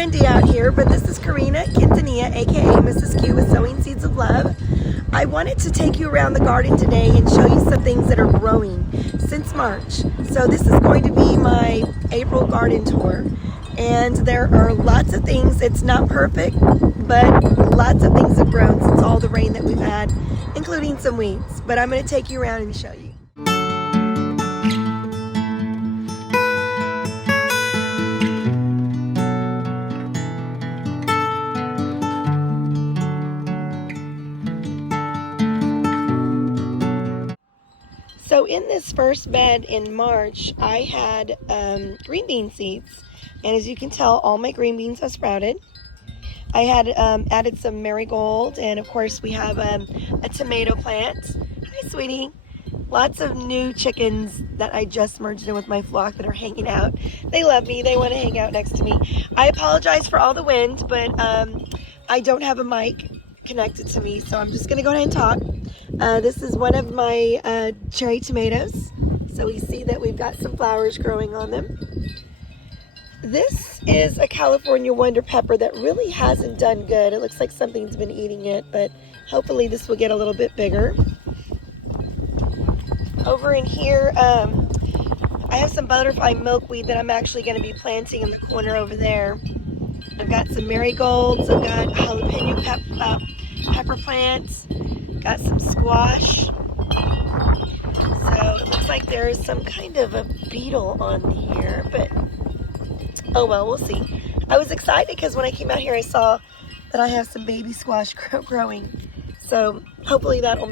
windy out here, but this is Karina Quintanilla, aka Mrs. Q with Sowing Seeds of Love. I wanted to take you around the garden today and show you some things that are growing since March. So this is going to be my April garden tour, and there are lots of things. It's not perfect, but lots of things have grown since all the rain that we've had, including some weeds. But I'm going to take you around and show you. So in this first bed in March, I had green bean seeds, and as you can tell, all my green beans have sprouted. I had added some marigold, and of course we have a tomato plant. Hi, sweetie. Lots of new chickens that I just merged in with my flock that are hanging out. They love me. They want to hang out next to me. I apologize for all the wind, but I don't have a mic connected to me, so I'm just going to go ahead and talk. This is one of my cherry tomatoes. So we see that we've got some flowers growing on them. This is a California Wonder Pepper that really hasn't done good. It looks like something's been eating it, but hopefully this will get a little bit bigger. Over in here, I have some butterfly milkweed that I'm actually going to be planting in the corner over there. I've got some marigolds, I've got jalapeno pepper plants, got some squash. So it looks like there is some kind of a beetle on here, but oh well, we'll see. I was excited because when I came out here I saw that I have some baby squash growing. So hopefully that will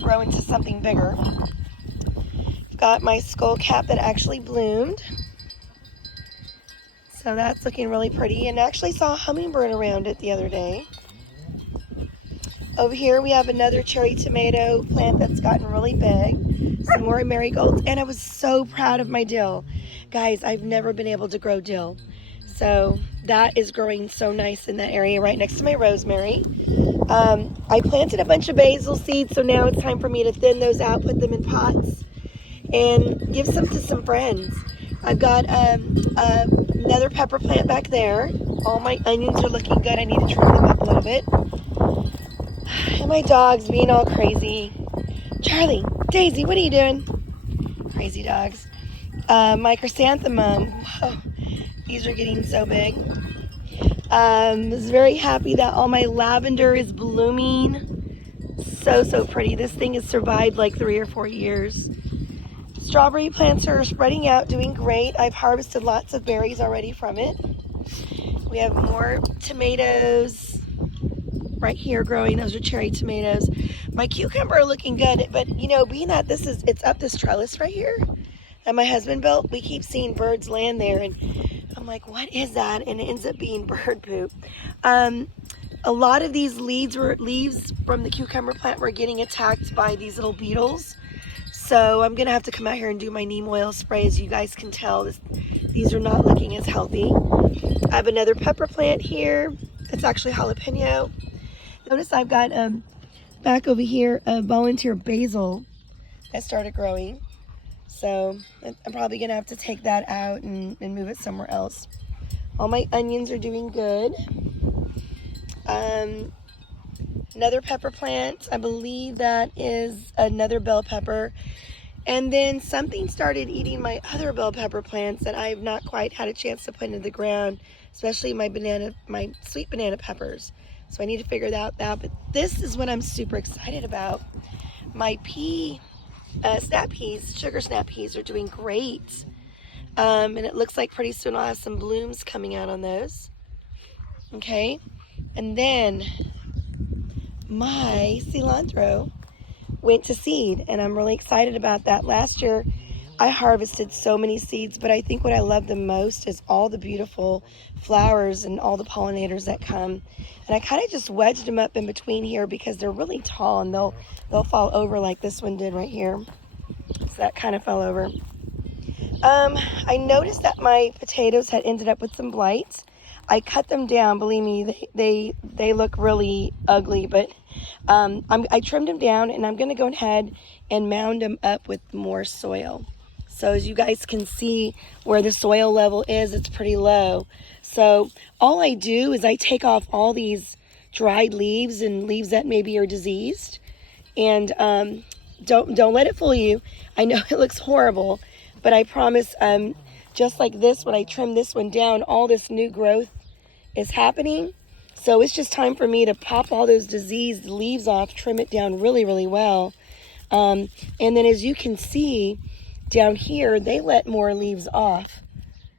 grow into something bigger. I've got my skullcap that actually bloomed. So that's looking really pretty, and actually saw a hummingbird around it the other day. Over here we have another cherry tomato plant that's gotten really big. Some more marigolds, and I was so proud of my dill. Guys, I've never been able to grow dill. So that is growing so nice in that area right next to my rosemary. I planted a bunch of basil seeds, so now it's time for me to thin those out, put them in pots, and give some to some friends. I've got another pepper plant back there. All my onions are looking good. I need to trim them up a little bit. And my dog's being all crazy. Charlie, Daisy, what are you doing? Crazy dogs. My chrysanthemum. Whoa, these are getting so big. I was very happy that all my lavender is blooming. So pretty. This thing has survived like 3 or 4 years. Strawberry plants are spreading out, doing great. I've harvested lots of berries already from it. We have more tomatoes right here growing. Those are cherry tomatoes. My cucumber are looking good, but you know, being that it's up this trellis right here that my husband built, we keep seeing birds land there, and I'm like, what is that? And it ends up being bird poop. A lot of these leaves from the cucumber plant were getting attacked by these little beetles. So I'm going to have to come out here and do my neem oil spray. As you guys can tell, these are not looking as healthy. I have another pepper plant here. It's actually jalapeno. Notice I've got back over here a volunteer basil that started growing. So I'm probably going to have to take that out and move it somewhere else. All my onions are doing good. Another pepper plant, I believe that is another bell pepper. And then something started eating my other bell pepper plants that I have not quite had a chance to put into the ground, especially my sweet banana peppers. So I need to figure that out. But this is what I'm super excited about. My snap peas, sugar snap peas, are doing great. And it looks like pretty soon I'll have some blooms coming out on those. Okay, and then my cilantro went to seed, and I'm really excited about that. Last year I harvested so many seeds, but I think what I love the most is all the beautiful flowers and all the pollinators that come. And I kind of just wedged them up in between here because they're really tall, and they'll fall over like this one did right here. So that kind of fell over. I noticed that my potatoes had ended up with some blight. I cut them down. Believe me, they look really ugly, but I trimmed them down, and I'm going to go ahead and mound them up with more soil. So as you guys can see where the soil level is, it's pretty low. So all I do is I take off all these dried leaves and leaves that maybe are diseased. And don't let it fool you. I know it looks horrible, but I promise just like this, when I trim this one down, all this new growth is happening. So it's just time for me to pop all those diseased leaves off, trim it down really, really well. And then as you can see down here, they let more leaves off.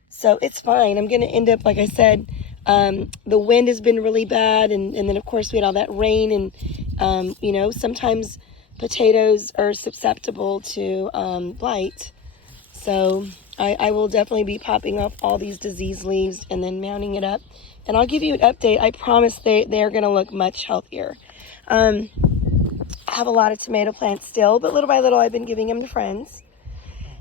So it's fine. I'm going to end up, like I said, the wind has been really bad. And then, of course, we had all that rain. And, you know, sometimes potatoes are susceptible to blight. So I will definitely be popping off all these diseased leaves and then mounting it up. And I'll give you an update. I promise they're going to look much healthier. I have a lot of tomato plants still, but little by little I've been giving them to friends.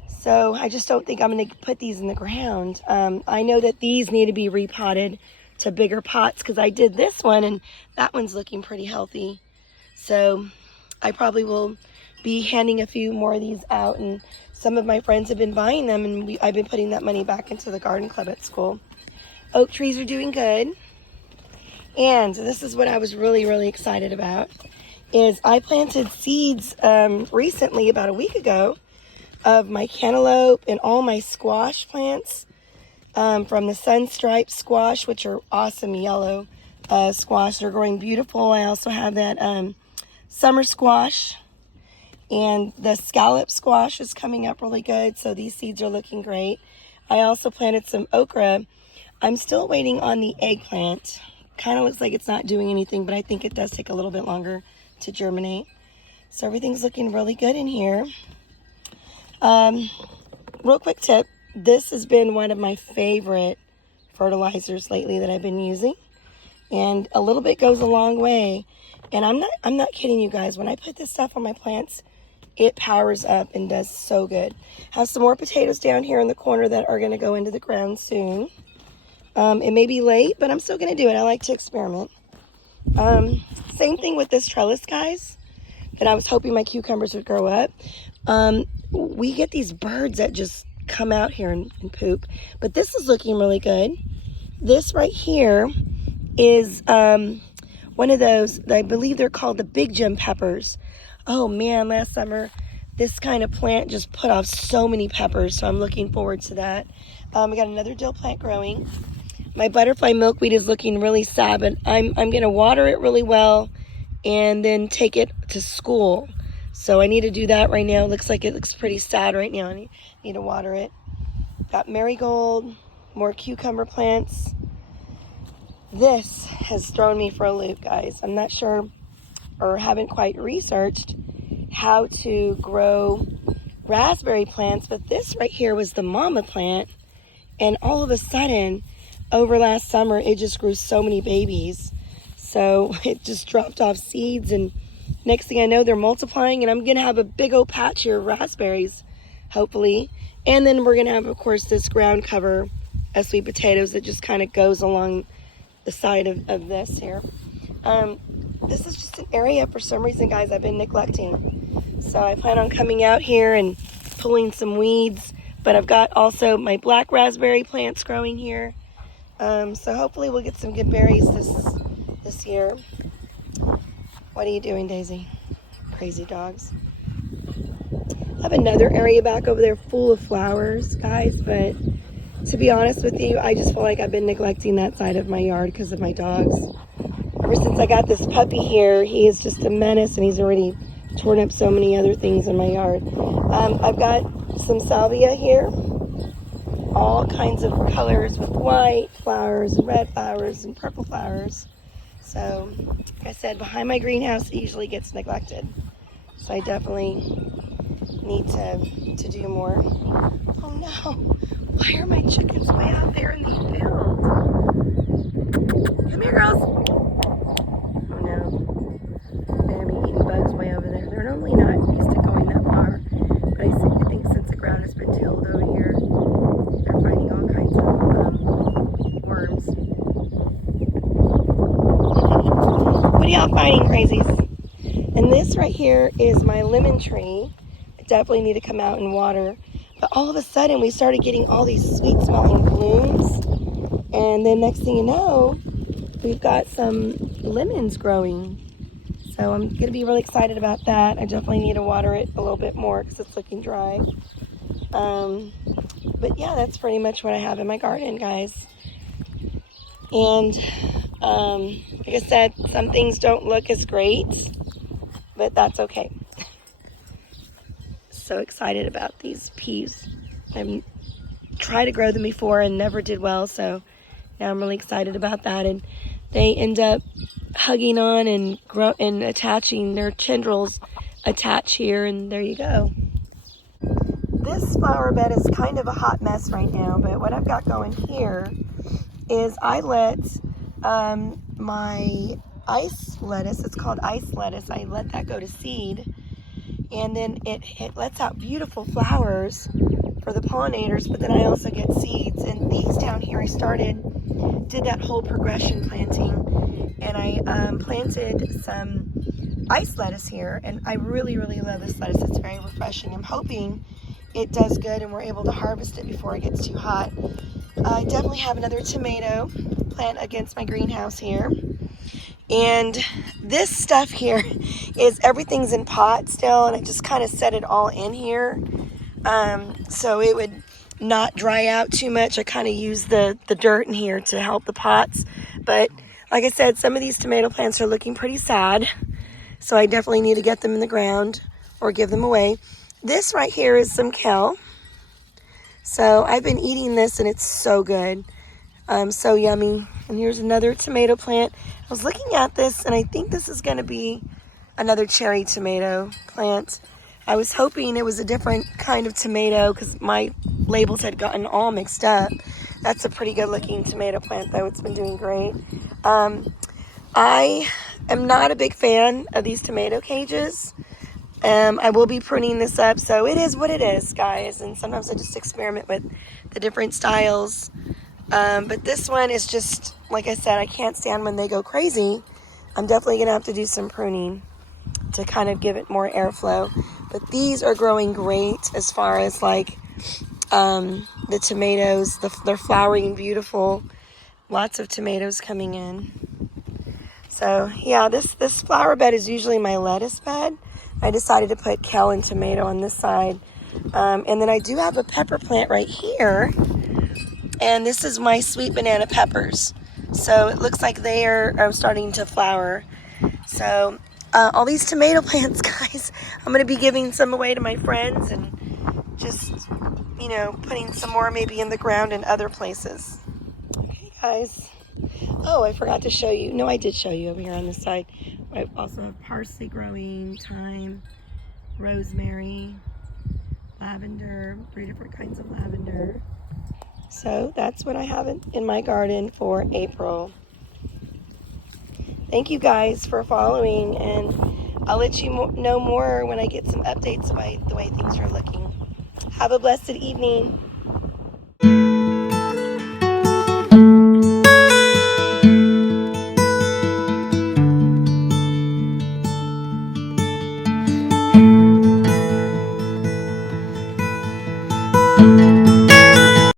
So I just don't think I'm going to put these in the ground. I know that these need to be repotted to bigger pots because I did this one and that one's looking pretty healthy. So I probably will be handing a few more of these out, and some of my friends have been buying them, and I've been putting that money back into the garden club at school. Oak trees are doing good. And this is what I was really, really excited about, is I planted seeds recently, about a week ago, of my cantaloupe and all my squash plants from the Sunstripe squash, which are awesome yellow squash. They're growing beautiful. I also have that summer squash, and the scallop squash is coming up really good. So these seeds are looking great. I also planted some okra. I'm still waiting on the eggplant. Kind of looks like it's not doing anything, but I think it does take a little bit longer to germinate. So everything's looking really good in here. Real quick tip. This has been one of my favorite fertilizers lately that I've been using. And a little bit goes a long way. And I'm not kidding you guys. When I put this stuff on my plants, it powers up and does so good. Have some more potatoes down here in the corner that are going to go into the ground soon. It may be late, but I'm still going to do it. I like to experiment. Same thing with this trellis, guys, that I was hoping my cucumbers would grow up. We get these birds that just come out here and poop, but this is looking really good. This right here is one of those, I believe they're called the Big Jim peppers. Oh man, last summer, this kind of plant just put off so many peppers, so I'm looking forward to that. We got another dill plant growing. My butterfly milkweed is looking really sad, but I'm going to water it really well and then take it to school. So I need to do that right now. It looks pretty sad right now. I need to water it. Got marigold, more cucumber plants. This has thrown me for a loop, guys. I'm not sure, or haven't quite researched how to grow raspberry plants, but this right here was the mama plant, and all of a sudden, over last summer, it just grew so many babies. So it just dropped off seeds, and next thing I know, they're multiplying, and I'm going to have a big old patch here of raspberries, hopefully. And then we're going to have, of course, this ground cover of sweet potatoes that just kind of goes along the side of this here. This is just an area, for some reason, guys, I've been neglecting. So I plan on coming out here and pulling some weeds, but I've got also my black raspberry plants growing here. So hopefully we'll get some good berries this year. What are you doing, Daisy? Crazy dogs. I have another area back over there full of flowers, guys, but to be honest with you, I just feel like I've been neglecting that side of my yard because of my dogs. Ever since I got this puppy here, he is just a menace, and he's already torn up so many other things in my yard. I've got some salvia here, all kinds of colors with white flowers and red flowers and purple flowers. So, like I said, behind my greenhouse, it usually gets neglected. So I definitely need to do more. Oh no, why are my chickens way out there in the field? Come here, girls. Oh no, they're gonna be eating bugs way over there. They're normally not used to going that far, but I think since the ground has been tilled over here, they're finding all kinds of worms. What are y'all finding, crazies? And this right here is my lemon tree. I definitely need to come out and water. But all of a sudden, we started getting all these sweet smelling blooms. And then next thing you know, we've got some lemons growing. So I'm going to be really excited about that. I definitely need to water it a little bit more because it's looking dry. But yeah, that's pretty much what I have in my garden, guys. And like I said, some things don't look as great, but that's okay. So excited about these peas. I've tried to grow them before and never did well, so now I'm really excited about that. And they end up hugging on and attaching. Their tendrils attach here, and there you go. This flower bed is kind of a hot mess right now, but what I've got going here is I let my ice lettuce, it's called ice lettuce, I let that go to seed, and then it lets out beautiful flowers for the pollinators, but then I also get seeds. And these down here I did that whole progression planting, and I planted some ice lettuce here, and I really love this lettuce. It's very refreshing. I'm hoping it does good and we're able to harvest it before it gets too hot. I definitely have another tomato plant against my greenhouse here. And this stuff here is everything's in pot still, and I just kind of set it all in here so it would not dry out too much. I kind of use the dirt in here to help the pots. But like I said, some of these tomato plants are looking pretty sad, so I definitely need to get them in the ground or give them away. This right here is some kale. So I've been eating this and it's so good. So yummy. And here's another tomato plant. I was looking at this and I think this is going to be another cherry tomato plant. I was hoping it was a different kind of tomato because my labels had gotten all mixed up. That's a pretty good looking tomato plant though. It's been doing great. I am not a big fan of these tomato cages. I will be pruning this up, so it is what it is, guys. And sometimes I just experiment with the different styles. But this one is just, like I said, I can't stand when they go crazy. I'm definitely going to have to do some pruning to kind of give it more airflow. But these are growing great as far as like the tomatoes. They're flowering beautiful. Lots of tomatoes coming in. So yeah, this flower bed is usually my lettuce bed. I decided to put kale and tomato on this side. And then I do have a pepper plant right here. And this is my sweet banana peppers. So it looks like they are starting to flower. So all these tomato plants, guys, I'm going to be giving some away to my friends and just, you know, putting some more maybe in the ground in other places. Okay, guys. Oh, I forgot to show you. No, I did show you over here on this side. I also have parsley growing, thyme, rosemary, lavender, 3 different kinds of lavender. So that's what I have in my garden for April. Thank you guys for following, and I'll let you know more when I get some updates about the way things are looking. Have a blessed evening.